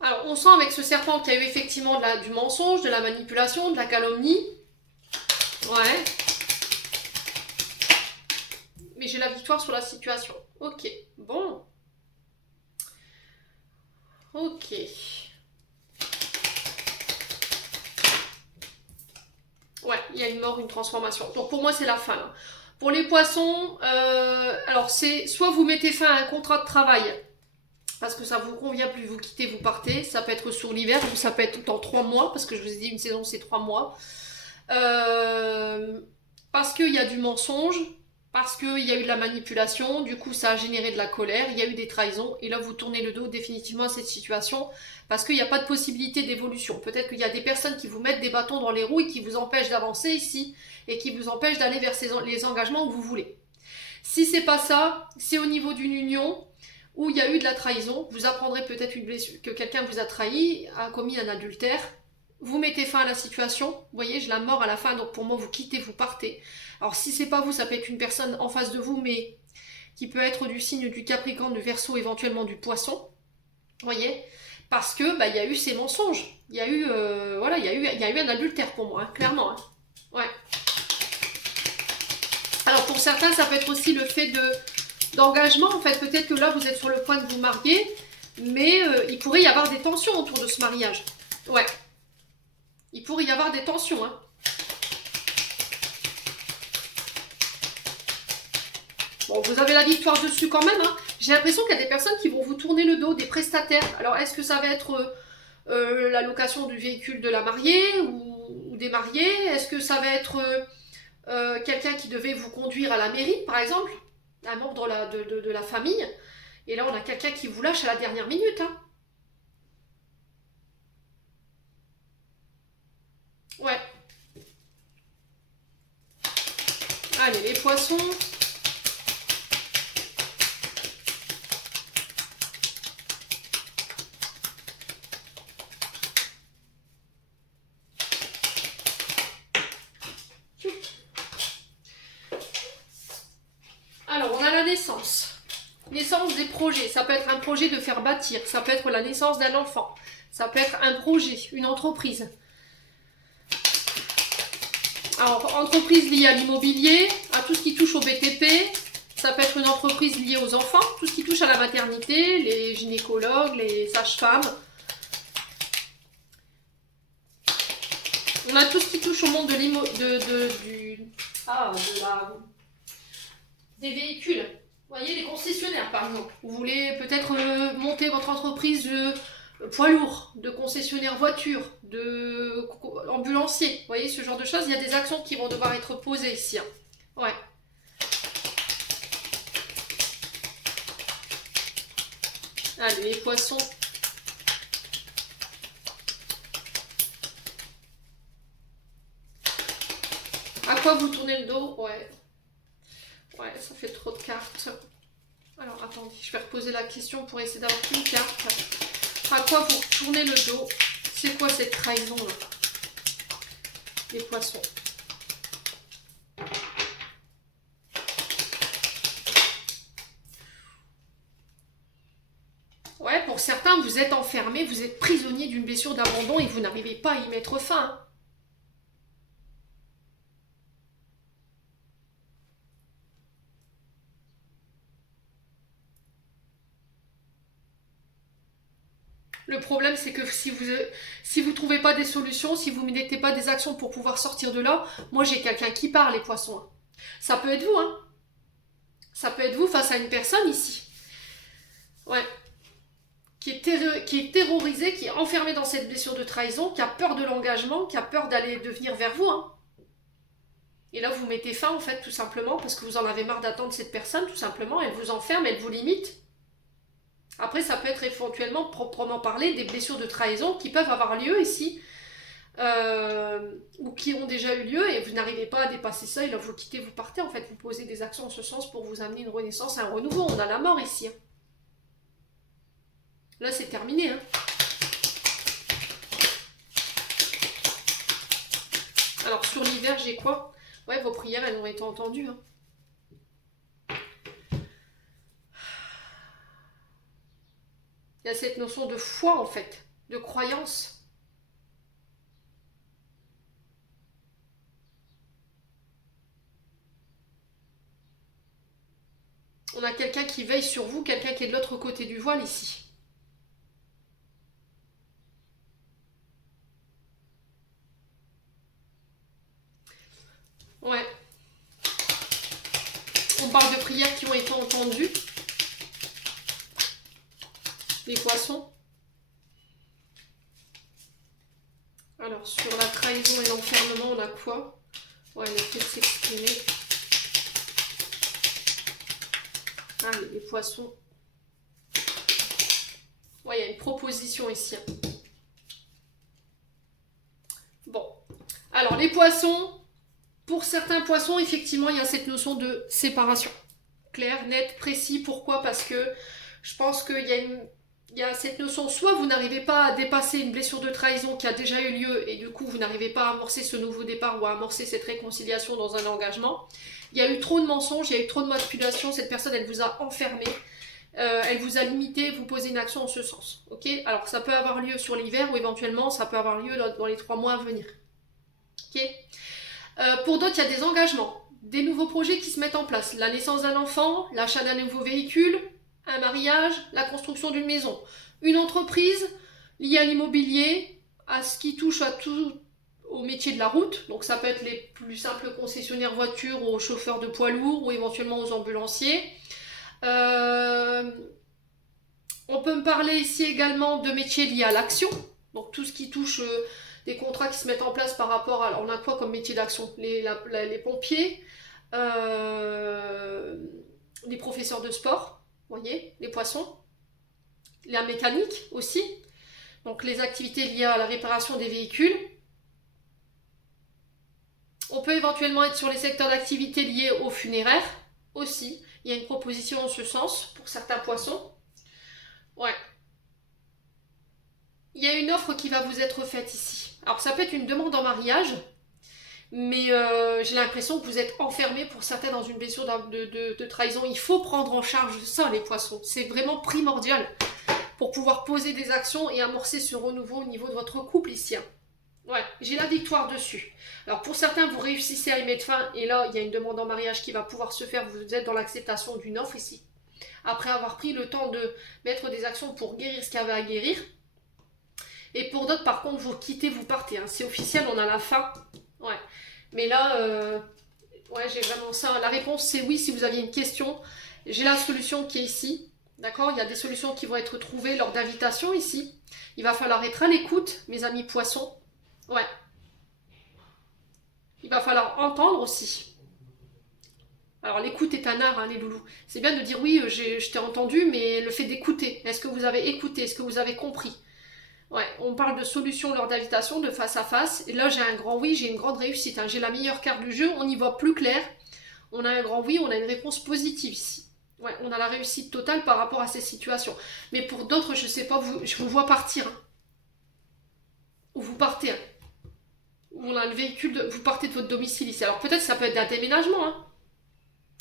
Alors, on sent avec ce serpent qu'il y a eu effectivement du mensonge, de la manipulation, de la calomnie. Ouais. Mais j'ai la victoire sur la situation. Ok. Bon. Ok. Ouais, il y a une mort, une transformation. Donc pour moi, c'est la fin. Là. Pour les poissons, alors c'est soit vous mettez fin à un contrat de travail parce que ça vous convient plus, vous quittez, vous partez. Ça peut être sur l'hiver ou ça peut être dans 3 mois parce que je vous ai dit une saison c'est 3 mois. Parce qu'il y a du mensonge, parce qu'il y a eu de la manipulation, du coup ça a généré de la colère, il y a eu des trahisons et là vous tournez le dos définitivement à cette situation parce qu'il n'y a pas de possibilité d'évolution. Peut-être qu'il y a des personnes qui vous mettent des bâtons dans les roues et qui vous empêchent d'avancer ici et qui vous empêchent d'aller vers les engagements où vous voulez. Si c'est pas ça, c'est au niveau d'une union où il y a eu de la trahison. Vous apprendrez peut-être une blessure, que quelqu'un vous a trahi, a commis un adultère. Vous mettez fin à la situation. Vous voyez, je la mort à la fin, donc pour moi, vous quittez, vous partez. Alors si c'est pas vous, ça peut être une personne en face de vous, mais qui peut être du signe du Capricorne, du Verseau, éventuellement du Poisson. Vous voyez, parce que bah, y a eu ces mensonges. Il y a eu voilà, il y a eu un adultère pour moi, hein, clairement. Hein. Ouais. Alors pour certains, ça peut être aussi le fait d'engagement. En fait, peut-être que là, vous êtes sur le point de vous marier, mais il pourrait y avoir des tensions autour de ce mariage. Ouais. Il pourrait y avoir des tensions. Hein. Bon, vous avez la victoire dessus quand même. Hein. J'ai l'impression qu'il y a des personnes qui vont vous tourner le dos, des prestataires. Alors, est-ce que ça va être la location du véhicule de la mariée ou des mariés? Est-ce que ça va être quelqu'un qui devait vous conduire à la mairie, par exemple? Un membre de la famille. Et là, on a quelqu'un qui vous lâche à la dernière minute. Hein. Ouais. Allez, les poissons. Alors, on a la naissance. Naissance des projets. Ça peut être un projet de faire bâtir. Ça peut être la naissance d'un enfant. Ça peut être un projet, une entreprise. Alors, entreprise liée à l'immobilier, à tout ce qui touche au BTP. Ça peut être une entreprise liée aux enfants. Tout ce qui touche à la maternité, les gynécologues, les sages-femmes. On a tout ce qui touche au monde des véhicules. Vous voyez, les concessionnaires, par exemple. Vous voulez peut-être monter votre entreprise de poids lourd, de concessionnaire voiture, de ambulancier. Vous voyez, ce genre de choses. Il y a des actions qui vont devoir être posées ici. Hein. Ouais. Allez, les poissons. À quoi vous tournez le dos? Ouais. Ouais, ça fait trop de cartes. Alors, attendez, je vais reposer la question pour essayer d'avoir une carte. À quoi vous tournez le dos? C'est quoi cette trahison-là? Les poissons. Ouais, pour certains, vous êtes enfermé, vous êtes prisonnier d'une blessure d'abandon et vous n'arrivez pas à y mettre fin. Le problème, c'est que si vous trouvez pas des solutions, si vous ne mettez pas des actions pour pouvoir sortir de là, moi j'ai quelqu'un qui parle, les poissons. Hein. Ça peut être vous, hein. Ça peut être vous face à une personne ici. Ouais. Qui est terrorisé, qui est enfermé dans cette blessure de trahison, qui a peur de l'engagement, qui a peur de venir vers vous. Hein. Et là, vous mettez fin, en fait, tout simplement, parce que vous en avez marre d'attendre cette personne, tout simplement. Elle vous enferme, elle vous limite. Après, ça peut être éventuellement, proprement parlé, des blessures de trahison qui peuvent avoir lieu ici, ou qui ont déjà eu lieu, et vous n'arrivez pas à dépasser ça, et là, vous quittez, vous partez, en fait. Vous posez des actions en ce sens pour vous amener une renaissance, un renouveau. On a la mort ici. Hein. Là, c'est terminé. Hein. Alors, sur l'hiver, j'ai quoi? Ouais, vos prières, elles ont été entendues. Hein. Il y a cette notion de foi, en fait, de croyance. On a quelqu'un qui veille sur vous, quelqu'un qui est de l'autre côté du voile ici. Ouais. On parle de prières qui ont été entendues. Les poissons. Alors, sur la trahison et l'enfermement, on a quoi? Ouais, le fait de s'exprimer. Ah, les poissons. Ouais, il y a une proposition ici. Bon. Alors, les poissons, pour certains poissons, effectivement, il y a cette notion de séparation. clair, net, précis. Pourquoi? Parce que je pense qu'il y a cette notion, soit vous n'arrivez pas à dépasser une blessure de trahison qui a déjà eu lieu et du coup vous n'arrivez pas à amorcer ce nouveau départ ou à amorcer cette réconciliation dans un engagement. Il y a eu trop de mensonges, il y a eu trop de manipulations, cette personne elle vous a enfermé, elle vous a limité, vous posez une action en ce sens. Ok? Alors ça peut avoir lieu sur l'hiver ou éventuellement ça peut avoir lieu dans les 3 mois à venir. Ok? Pour d'autres, il y a des engagements, des nouveaux projets qui se mettent en place, la naissance d'un enfant, l'achat d'un nouveau véhicule, un mariage, la construction d'une maison, une entreprise liée à l'immobilier, à ce qui touche à tout au métier de la route, donc ça peut être les plus simples concessionnaires voitures aux chauffeurs de poids lourds ou éventuellement aux ambulanciers. On peut me parler ici également de métiers liés à l'action, donc tout ce qui touche des contrats qui se mettent en place par rapport à... On a quoi comme métier d'action? Les pompiers, les professeurs de sport, vous voyez, les poissons, la mécanique aussi, donc les activités liées à la réparation des véhicules. On peut éventuellement être sur les secteurs d'activité liés aux funéraires aussi. Il y a une proposition en ce sens pour certains poissons. Ouais. Il y a une offre qui va vous être faite ici. Alors ça peut être une demande en mariage, mais j'ai l'impression que vous êtes enfermé pour certains dans une blessure de trahison. Il faut prendre en charge ça, les poissons. C'est vraiment primordial pour pouvoir poser des actions et amorcer ce renouveau au niveau de votre couple ici. Ouais, j'ai la victoire dessus. Alors pour certains, vous réussissez à y mettre fin et là, il y a une demande en mariage qui va pouvoir se faire. Vous êtes dans l'acceptation d'une offre ici. Après avoir pris le temps de mettre des actions pour guérir ce qu'il y avait à guérir. Et pour d'autres, par contre, vous quittez, vous partez. Hein. C'est officiel, on a la fin. Ouais. Mais là, ouais, j'ai vraiment ça. La réponse, c'est oui si vous aviez une question. J'ai la solution qui est ici. D'accord? Il y a des solutions qui vont être trouvées lors d'invitation ici. Il va falloir être à l'écoute, mes amis poissons. Ouais. Il va falloir entendre aussi. Alors l'écoute est un art, hein, les loulous. C'est bien de dire oui, je t'ai entendu, mais le fait d'écouter. Est-ce que vous avez écouté? Est-ce que vous avez compris? Ouais, on parle de solutions lors d'invitation, de face à face. Et là, j'ai un grand oui, j'ai une grande réussite. Hein. J'ai la meilleure carte du jeu, on y voit plus clair. On a un grand oui, on a une réponse positive ici. Ouais, on a la réussite totale par rapport à ces situations. Mais pour d'autres, je sais pas, je vous vois partir. Hein. Ou vous partez. Hein. Ou on a le véhicule, vous partez de votre domicile ici. Alors peut-être ça peut être un déménagement. Hein.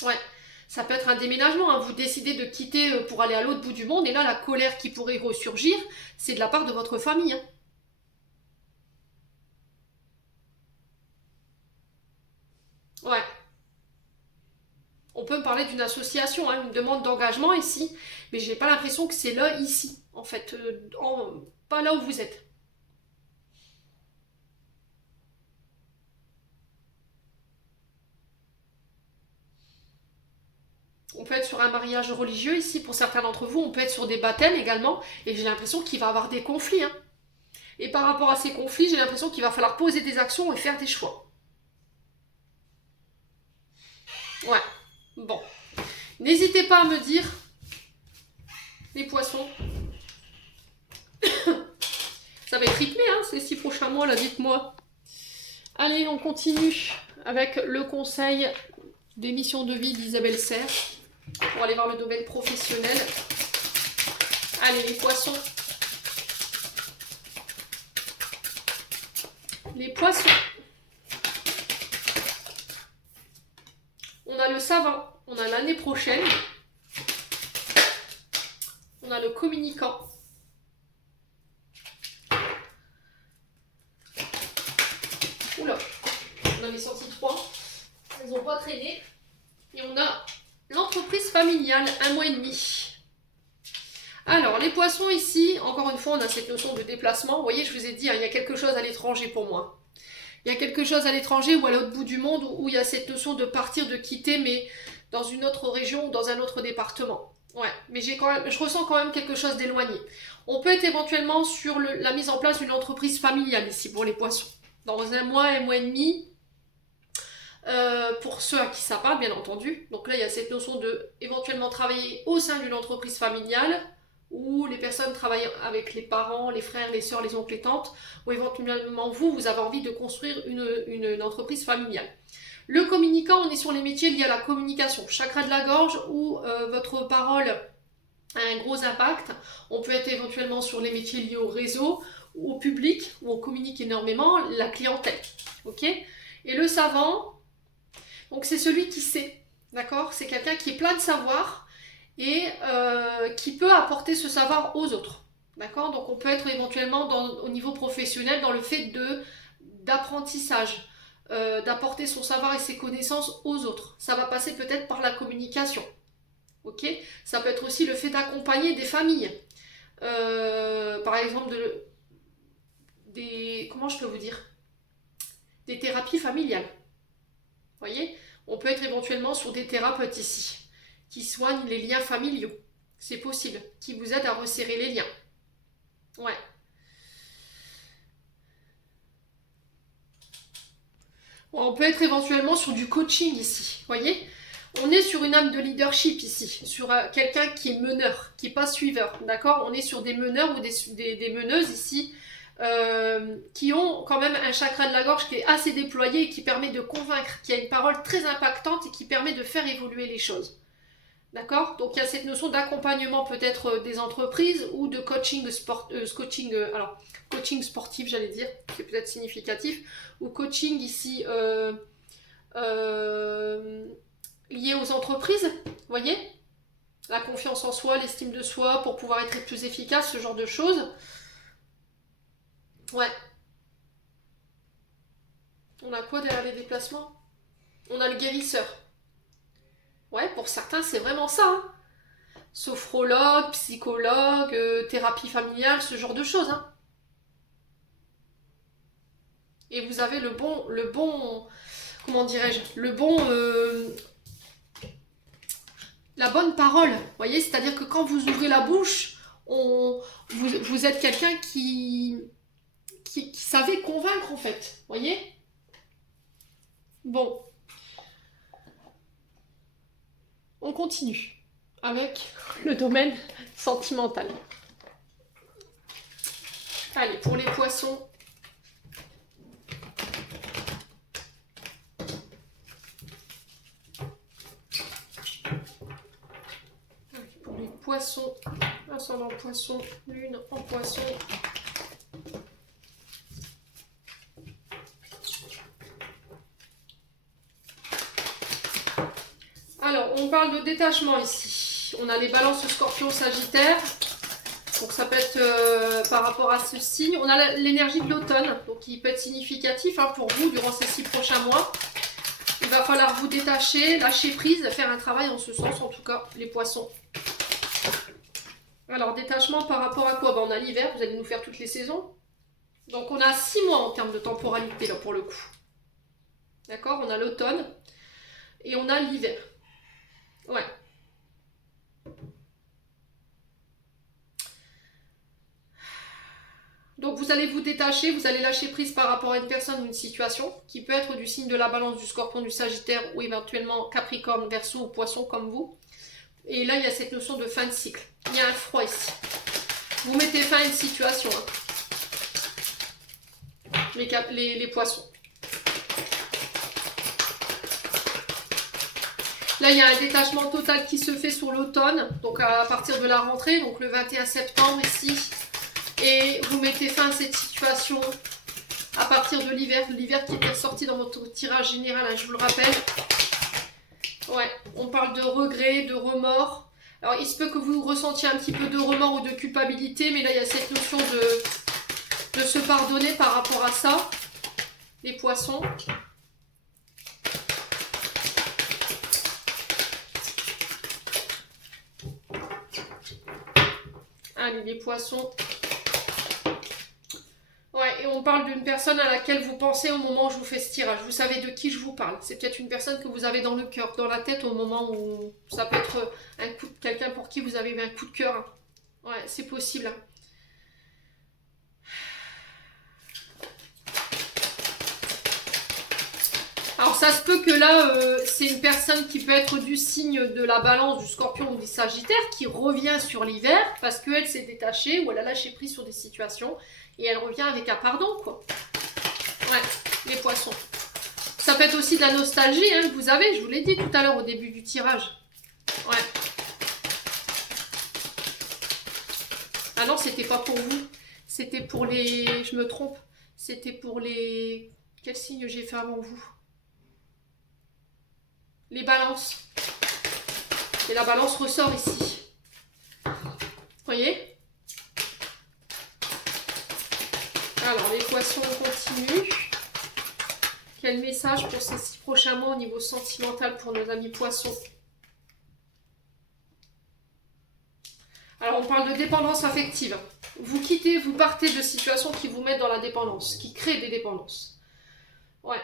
Ouais. Ça peut être un déménagement, hein. Vous décidez de quitter pour aller à l'autre bout du monde, et là, la colère qui pourrait ressurgir, c'est de la part de votre famille. Hein. Ouais. On peut me parler d'une association, hein, une demande d'engagement ici, mais j'ai pas l'impression que c'est là, ici, en fait, pas là où vous êtes. On peut être sur un mariage religieux ici, pour certains d'entre vous, on peut être sur des baptêmes également, et j'ai l'impression qu'il va y avoir des conflits. Hein. Et par rapport à ces conflits, j'ai l'impression qu'il va falloir poser des actions et faire des choix. Ouais, bon. N'hésitez pas à me dire, les poissons, ça va être rythmé, hein, ces 6 prochains mois, là, dites-moi. Allez, on continue avec le conseil des missions de vie d'Isabelle Serre pour aller voir le domaine professionnel. Allez, les poissons. Les poissons. On a le savant, on a l'année prochaine, on a le communicant. Oula, on en est sorti 3. Elles n'ont pas traîné. Et on a l'entreprise familiale, 1 mois et demi. Alors, les poissons ici, encore une fois, on a cette notion de déplacement. Vous voyez, je vous ai dit, hein, il y a quelque chose à l'étranger pour moi. Il y a quelque chose à l'étranger ou à l'autre bout du monde où il y a cette notion de partir, de quitter, mais dans une autre région ou dans un autre département. Ouais, mais je ressens quand même quelque chose d'éloigné. On peut être éventuellement sur la mise en place d'une entreprise familiale ici pour les poissons. Dans 1 mois et demi, pour ceux à qui ça parle, bien entendu. Donc là, il y a cette notion de éventuellement travailler au sein d'une entreprise familiale où les personnes travaillent avec les parents, les frères, les sœurs, les oncles, les tantes, ou éventuellement vous avez envie de construire une entreprise familiale. Le communicant, on est sur les métiers liés à la communication, chakra de la gorge, où votre parole a un gros impact. On peut être éventuellement sur les métiers liés au réseau, au public, où on communique énormément, la clientèle. Ok? Et le savant, donc c'est celui qui sait, d'accord? C'est quelqu'un qui est plein de savoir et qui peut apporter ce savoir aux autres. D'accord? Donc on peut être éventuellement au niveau professionnel dans le fait d'apprentissage, d'apporter son savoir et ses connaissances aux autres. Ça va passer peut-être par la communication. Ok? Ça peut être aussi le fait d'accompagner des familles. Par exemple, comment je peux vous dire? Des thérapies familiales. Vous voyez? On peut être éventuellement sur des thérapeutes ici, qui soignent les liens familiaux. C'est possible. Qui vous aident à resserrer les liens. Ouais. On peut être éventuellement sur du coaching ici. Vous voyez? On est sur une âme de leadership ici, sur quelqu'un qui est meneur, qui n'est pas suiveur, d'accord? On est sur des meneurs ou des meneuses ici, qui ont quand même un chakra de la gorge qui est assez déployé et qui permet de convaincre, qui a une parole très impactante et qui permet de faire évoluer les choses. D'accord? Donc il y a cette notion d'accompagnement peut-être des entreprises ou de coaching coaching sportif, j'allais dire, c'est peut-être significatif, ou coaching ici lié aux entreprises, vous voyez? La confiance en soi, l'estime de soi pour pouvoir être plus efficace, ce genre de choses. Ouais. On a quoi derrière les déplacements? On a le guérisseur. Ouais, pour certains, c'est vraiment ça. Hein. Sophrologue, psychologue, thérapie familiale, ce genre de choses. Hein. Et vous avez le bon, comment dirais-je, la bonne parole. Vous voyez, c'est-à-dire que quand vous ouvrez la bouche, vous êtes quelqu'un qui savait convaincre en fait. Vous voyez? Bon. On continue avec le domaine sentimental. Allez, pour les poissons. Pour les poissons, ascendant poisson, lune en poisson. Alors, on parle de détachement ici. On a les balances scorpion sagittaire. Donc ça peut être par rapport à ce signe. On a l'énergie de l'automne, donc qui peut être significatif hein, pour vous durant ces 6 prochains mois. Il va falloir vous détacher, lâcher prise, faire un travail en ce sens, en tout cas, les poissons. Alors, détachement par rapport à quoi? On a l'hiver, vous allez nous faire toutes les saisons. Donc on a 6 mois en termes de temporalité là pour le coup. D'accord? On a l'automne et on a l'hiver. Ouais. Donc vous allez vous détacher, vous allez lâcher prise par rapport à une personne ou une situation qui peut être du signe de la balance, du scorpion, du sagittaire ou éventuellement capricorne, verseau ou poisson comme vous. Et là il y a cette notion de fin de cycle. Il y a un froid ici. Vous mettez fin à une situation. Hein. Les poissons. Là, il y a un détachement total qui se fait sur l'automne, donc à partir de la rentrée, donc le 21 septembre ici. Et vous mettez fin à cette situation à partir de l'hiver qui était ressorti dans votre tirage général, hein, je vous le rappelle. Ouais, on parle de regrets, de remords. Alors, il se peut que vous ressentiez un petit peu de remords ou de culpabilité, mais là, il y a cette notion de se pardonner par rapport à ça. Les poissons. Allez, les poissons. Ouais, et on parle d'une personne à laquelle vous pensez au moment où je vous fais ce tirage. Vous savez de qui je vous parle. C'est peut-être une personne que vous avez dans le cœur, dans la tête au moment où... Ça peut être quelqu'un pour qui vous avez eu un coup de cœur. Hein. Ouais, c'est possible. Hein. Alors ça se peut que là, c'est une personne qui peut être du signe de la balance, du scorpion ou du sagittaire, qui revient sur l'hiver parce qu'elle s'est détachée ou elle a lâché prise sur des situations et elle revient avec un pardon, quoi. Ouais, les poissons. Ça peut être aussi de la nostalgie, hein, que vous avez, je vous l'ai dit tout à l'heure au début du tirage. Ouais. Ah non, c'était pas pour vous. C'était pour les... Je me trompe. C'était pour les... Quel signe j'ai fait avant vous? Les balances. Et la balance ressort ici. Vous voyez? Alors, les poissons, on continue. Quel message pour ces 6 prochains mois au niveau sentimental pour nos amis poissons? Alors, on parle de dépendance affective. Vous quittez, vous partez de situations qui vous mettent dans la dépendance, qui créent des dépendances. Ouais.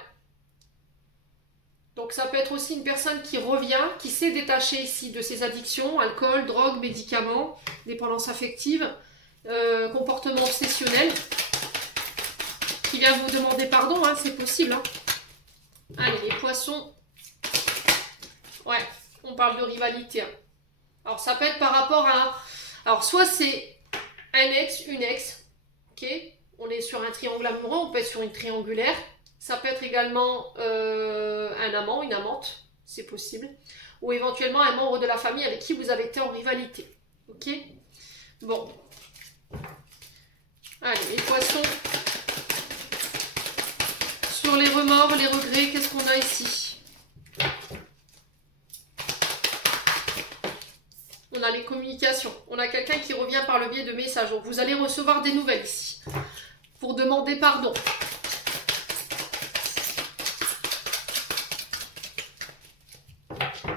Donc, ça peut être aussi une personne qui revient, qui s'est détachée ici de ses addictions, alcool, drogue, médicaments, dépendance affective, comportement obsessionnel, qui vient vous demander pardon, hein, c'est possible. Hein. Allez, les poissons. Ouais, on parle de rivalité. Hein. Alors, ça peut être par rapport à... Alors, soit c'est un ex, une ex, ok? On est sur un triangle amoureux, on peut être sur une triangulaire. Ça peut être également un amant, une amante, c'est possible. Ou éventuellement un membre de la famille avec qui vous avez été en rivalité. Ok? Bon. Allez, les poissons. Sur les remords, les regrets, qu'est-ce qu'on a ici? On a les communications. On a quelqu'un qui revient par le biais de messages. Donc vous allez recevoir des nouvelles ici. Pour demander pardon.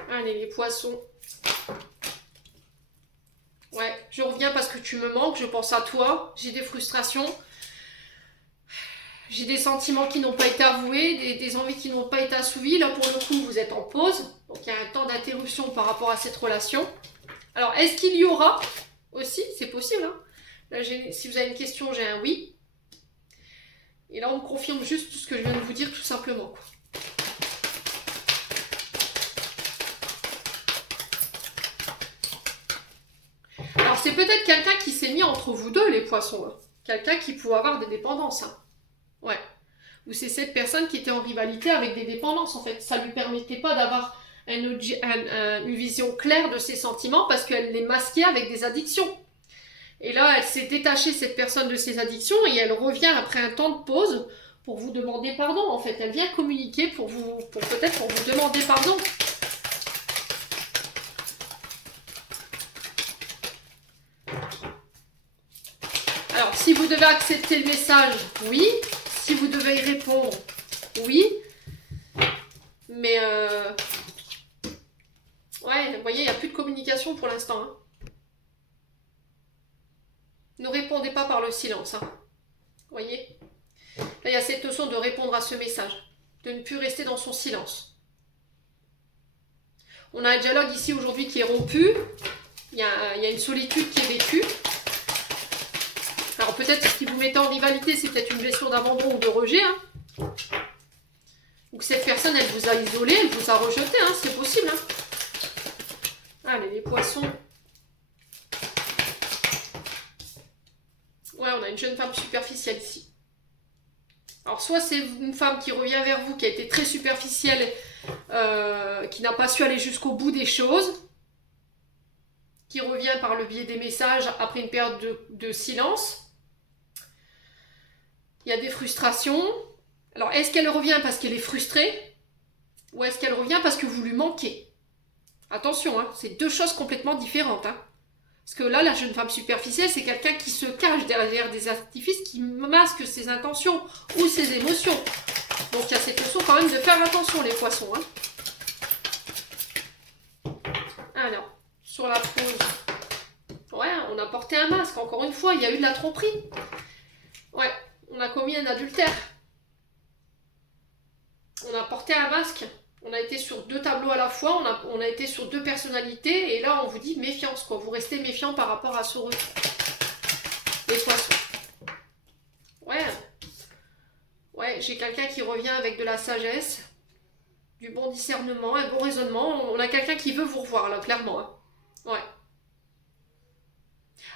Allez, les poissons. Ouais, je reviens parce que tu me manques, je pense à toi. J'ai des frustrations. J'ai des sentiments qui n'ont pas été avoués, des envies qui n'ont pas été assouvies. Là, pour le coup, vous êtes en pause. Donc, il y a un temps d'interruption par rapport à cette relation. Alors, est-ce qu'il y aura aussi? C'est possible. Hein. Là, si vous avez une question, j'ai un oui. Et là, on me confirme juste tout ce que je viens de vous dire, tout simplement. Quoi. Alors, c'est peut-être quelqu'un qui s'est mis entre vous deux, les poissons. Hein. Quelqu'un qui pouvait avoir des dépendances. Hein. Ouais. Ou c'est cette personne qui était en rivalité avec des dépendances, en fait. Ça ne lui permettait pas d'avoir une vision claire de ses sentiments parce qu'elle les masquait avec des addictions. Et là, elle s'est détachée, cette personne, de ses addictions et elle revient après un temps de pause pour vous demander pardon, en fait. Elle vient communiquer pour vous demander pardon. Alors, si vous devez accepter le message, oui. Si vous devez y répondre, oui. Mais, ouais, vous voyez, il n'y a plus de communication pour l'instant. Hein. Ne répondez pas par le silence. Hein. Vous voyez? Là, il y a cette notion de répondre à ce message. De ne plus rester dans son silence. On a un dialogue ici aujourd'hui qui est rompu. Il y a une solitude qui est vécue. Alors peut-être ce qui vous met en rivalité, c'est peut-être une blessure d'abandon ou de rejet. Hein. Ou que cette personne, elle vous a isolé, elle vous a rejeté. Hein. C'est possible. Hein. Allez, les poissons. Ouais, on a une jeune femme superficielle ici. Alors soit c'est une femme qui revient vers vous, qui a été très superficielle, qui n'a pas su aller jusqu'au bout des choses, qui revient par le biais des messages après une période de silence. Il y a des frustrations. Alors, est-ce qu'elle revient parce qu'elle est frustrée? Ou est-ce qu'elle revient parce que vous lui manquez? Attention, hein, c'est deux choses complètement différentes. Hein. Parce que là, la jeune femme superficielle, c'est quelqu'un qui se cache derrière des artifices, qui masque ses intentions ou ses émotions. Donc, il y a cette notion quand même de faire attention, les poissons. Hein. Alors, sur la pause. Ouais, on a porté un masque. Encore une fois, il y a eu de la tromperie. Ouais. On a commis un adultère. On a porté un masque. On a été sur deux tableaux à la fois. On a été sur deux personnalités. Et là, on vous dit méfiance, quoi. Vous restez méfiant par rapport à ce retour. Les poissons. Ouais. Ouais, j'ai quelqu'un qui revient avec de la sagesse, du bon discernement, un bon raisonnement. On a quelqu'un qui veut vous revoir, là, clairement. Hein. Ouais.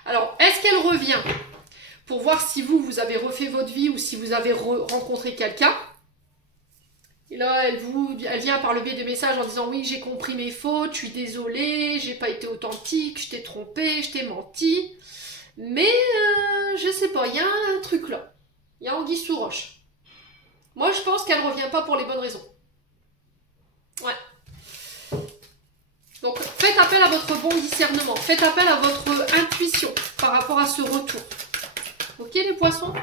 Alors, est-ce qu'elle revient pour voir si vous avez refait votre vie ou si vous avez rencontré quelqu'un? Et là, elle vient par le biais des messages en disant oui, j'ai compris mes fautes, je suis désolée, j'ai pas été authentique, je t'ai trompé, je t'ai menti. Mais je sais pas, il y a un truc là. Il y a anguille sous roche. Moi, je pense qu'elle revient pas pour les bonnes raisons. Ouais. Donc, faites appel à votre bon discernement. Faites appel à votre intuition par rapport à ce retour. Ok, les poissons?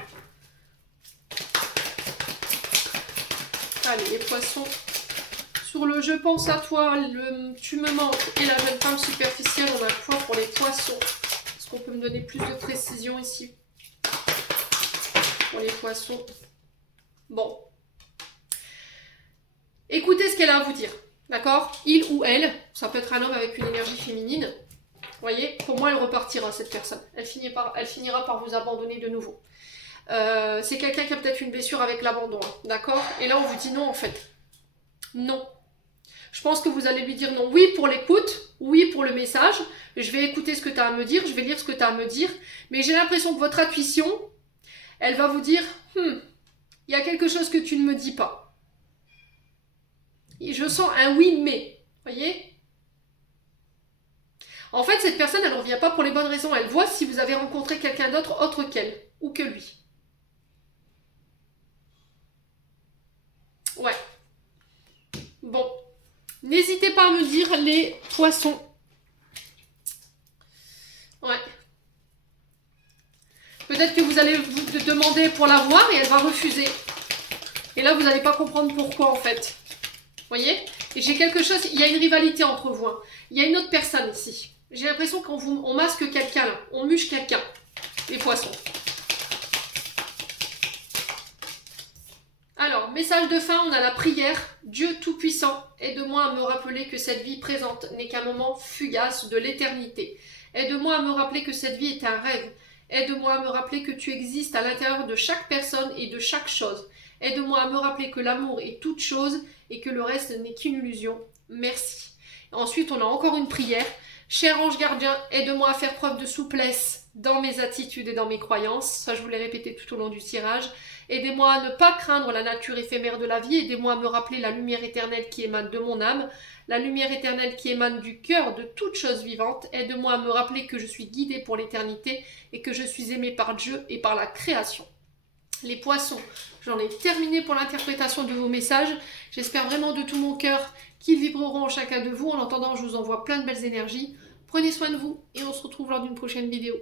Allez, les poissons. Sur le je pense à toi, le tu me manques et la jeune femme superficielle, on a quoi pour les poissons? Est-ce qu'on peut me donner plus de précision ici? Pour les poissons. Bon. Écoutez ce qu'elle a à vous dire. D'accord? Il ou elle, ça peut être un homme avec une énergie féminine. Vous voyez, pour moi, elle repartira, cette personne. Elle finira par vous abandonner de nouveau. C'est quelqu'un qui a peut-être une blessure avec l'abandon. Hein, d'accord? Et là, on vous dit non, en fait. Non. Je pense que vous allez lui dire non. Oui pour l'écoute, oui pour le message. Je vais écouter ce que tu as à me dire, je vais lire ce que tu as à me dire. Mais j'ai l'impression que votre intuition, elle va vous dire, il y a quelque chose que tu ne me dis pas. Et je sens un oui mais. Voyez? En fait, cette personne, elle ne revient pas pour les bonnes raisons. Elle voit si vous avez rencontré quelqu'un d'autre autre qu'elle ou que lui. Ouais. Bon. N'hésitez pas à me dire les poissons. Ouais. Peut-être que vous allez vous demander pour la voir et elle va refuser. Et là, vous n'allez pas comprendre pourquoi en fait. Vous voyez? Et j'ai quelque chose, il y a une rivalité entre vous. Hein. Il y a une autre personne ici. J'ai l'impression qu'on masque quelqu'un là. On mûche quelqu'un. Les poissons. Alors, message de fin, on a la prière. Dieu Tout-Puissant, aide-moi à me rappeler que cette vie présente n'est qu'un moment fugace de l'éternité. Aide-moi à me rappeler que cette vie est un rêve. Aide-moi à me rappeler que tu existes à l'intérieur de chaque personne et de chaque chose. Aide-moi à me rappeler que l'amour est toute chose et que le reste n'est qu'une illusion. Merci. Ensuite, on a encore une prière. Cher ange gardien, aide-moi à faire preuve de souplesse dans mes attitudes et dans mes croyances. Ça, je vous l'ai répété tout au long du tirage. Aidez-moi à ne pas craindre la nature éphémère de la vie. Aidez-moi à me rappeler la lumière éternelle qui émane de mon âme, la lumière éternelle qui émane du cœur de toute chose vivante. Aide-moi à me rappeler que je suis guidée pour l'éternité et que je suis aimée par Dieu et par la création. Les poissons, j'en ai terminé pour l'interprétation de vos messages. J'espère vraiment de tout mon cœur qu'ils vibreront en chacun de vous. En attendant, je vous envoie plein de belles énergies. Prenez soin de vous et on se retrouve lors d'une prochaine vidéo.